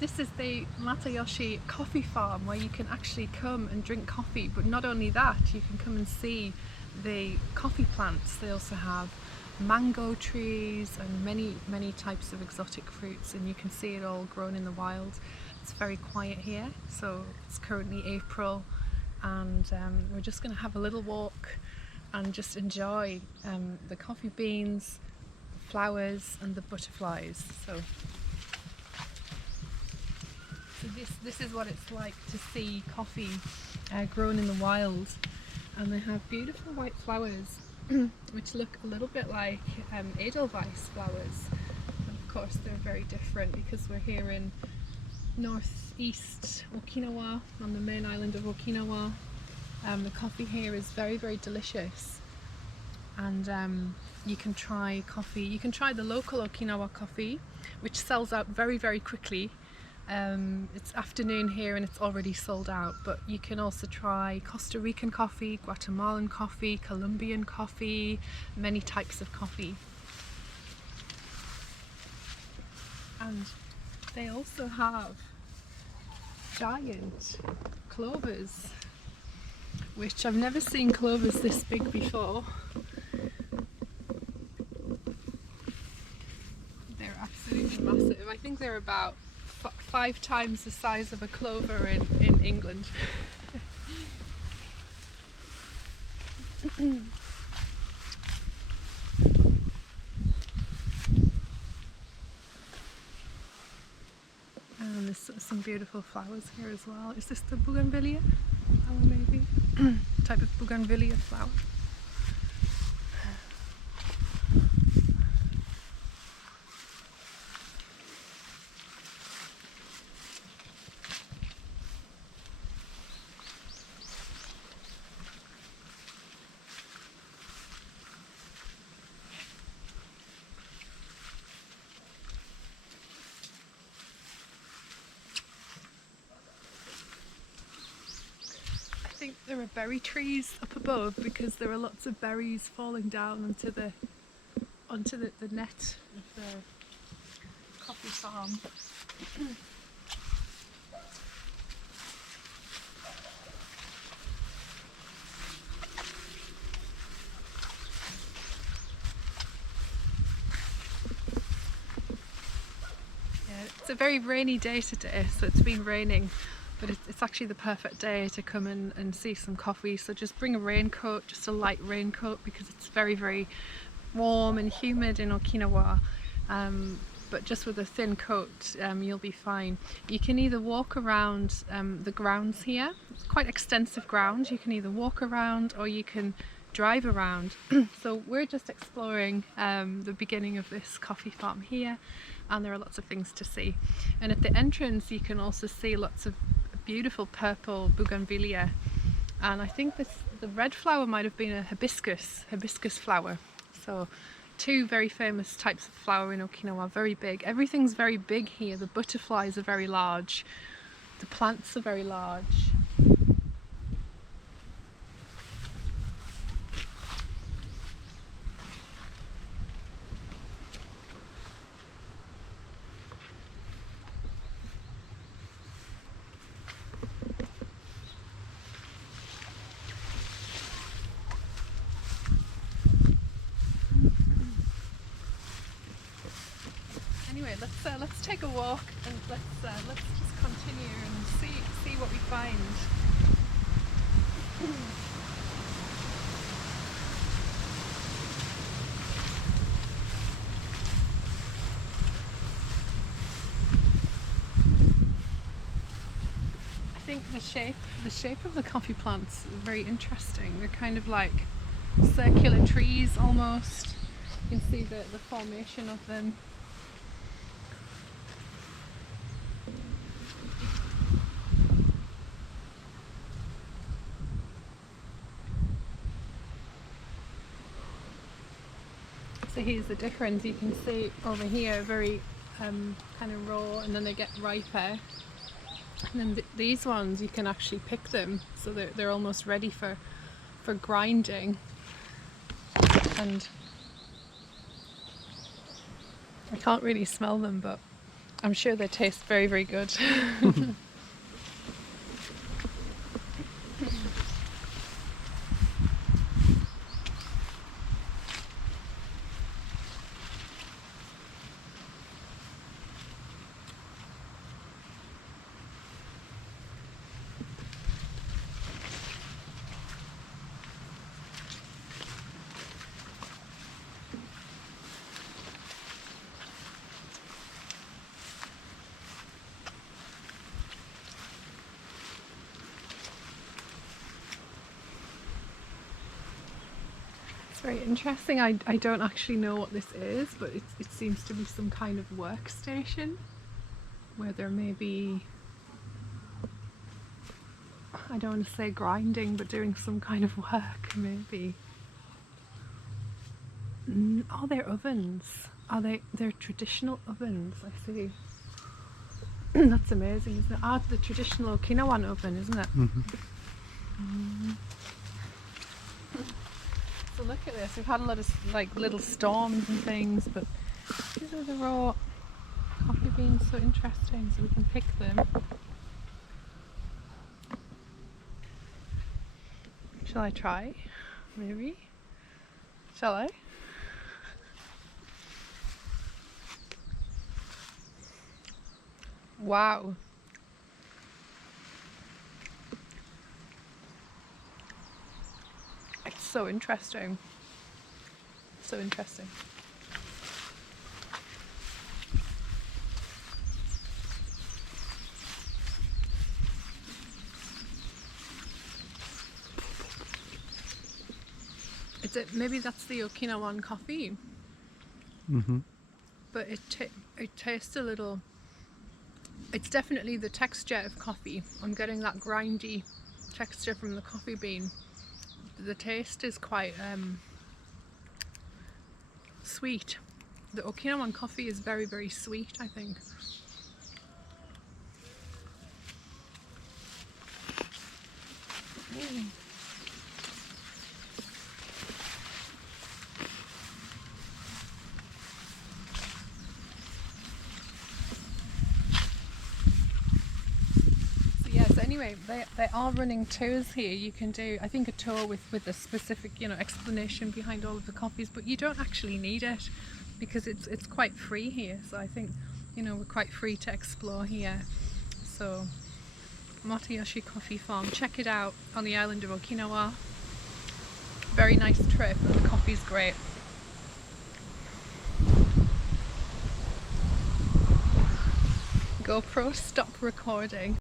This is the Matayoshi coffee farm where you can actually come and drink coffee, but not only that, you can come and see the coffee plants. They also have mango trees and many types of exotic fruits, and you can see it all grown in the wild. It's very quiet here, so it's currently April, and we're just going to have a little walk and just enjoy the coffee beans, the flowers and the butterflies. So this is what it's like to see coffee grown in the wild, and they have beautiful white flowers which look a little bit like Edelweiss flowers. And of course they're very different because we're here in northeast Okinawa, on the main island of Okinawa. The coffee here is very delicious, and you can try coffee. You can try the local Okinawa coffee, which sells out very quickly. It's afternoon here and it's already sold out, but you can also try Costa Rican coffee, Guatemalan coffee, Colombian coffee, many types of coffee. And they also have giant clovers, which I've never seen clovers this big before. They're absolutely massive. I think they're about 5 times the size of a clover in England. And there's some beautiful flowers here as well. Is this the bougainvillea flower, maybe? Type of bougainvillea flower. I think there are berry trees up above because there are lots of berries falling down onto the net of the coffee farm. It's a very rainy day today, so it's been raining, but it's actually the perfect day to come and see some coffee. So just bring a raincoat, just a light raincoat, because it's very warm and humid in Okinawa, but just with a thin coat you'll be fine. You can either walk around the grounds here. It's quite extensive ground. You can either walk around or you can drive around. So we're just exploring the beginning of this coffee farm here, and there are lots of things to see. And at the entrance you can also see lots of beautiful purple bougainvillea, and I think the red flower might have been a hibiscus flower. So 2 very famous types of flower in Okinawa, very big. Everything's very big here. The butterflies are very large, the plants are very large. Anyway, let's take a walk and let's just continue and see what we find. I think the shape of the coffee plants is very interesting. They're kind of like circular trees almost. You can see the formation of them. So here's the difference. You can see over here very kind of raw, and then they get riper, and then these ones you can actually pick them, so they're almost ready for grinding. And I can't really smell them, but I'm sure they taste very, very good. It's very interesting. I don't actually know what this is, but it seems to be some kind of workstation where there may be, I don't want to say grinding, but doing some kind of work maybe. Oh, they're ovens. Are they're traditional ovens, I see. That's amazing, isn't it? Ah, the traditional Okinawan oven, isn't it? So look at this, we've had a lot of like little storms and things, but these are the raw coffee beans, so interesting, so we can pick them. Shall I try? Maybe? Shall I? Wow. It's so interesting. So interesting. Maybe that's the Okinawan coffee. But it tastes a little. It's definitely the texture of coffee. I'm getting that grindy texture from the coffee bean. The taste is quite sweet. The Okinawan coffee is very, very sweet, I think. So anyway, they are running tours here. You can do, I think, a tour with a specific, explanation behind all of the coffees, but you don't actually need it because it's quite free here. So I think, we're quite free to explore here. So Matayoshi Coffee Farm, check it out on the island of Okinawa. Very nice trip, and the coffee's great. GoPro, stop recording.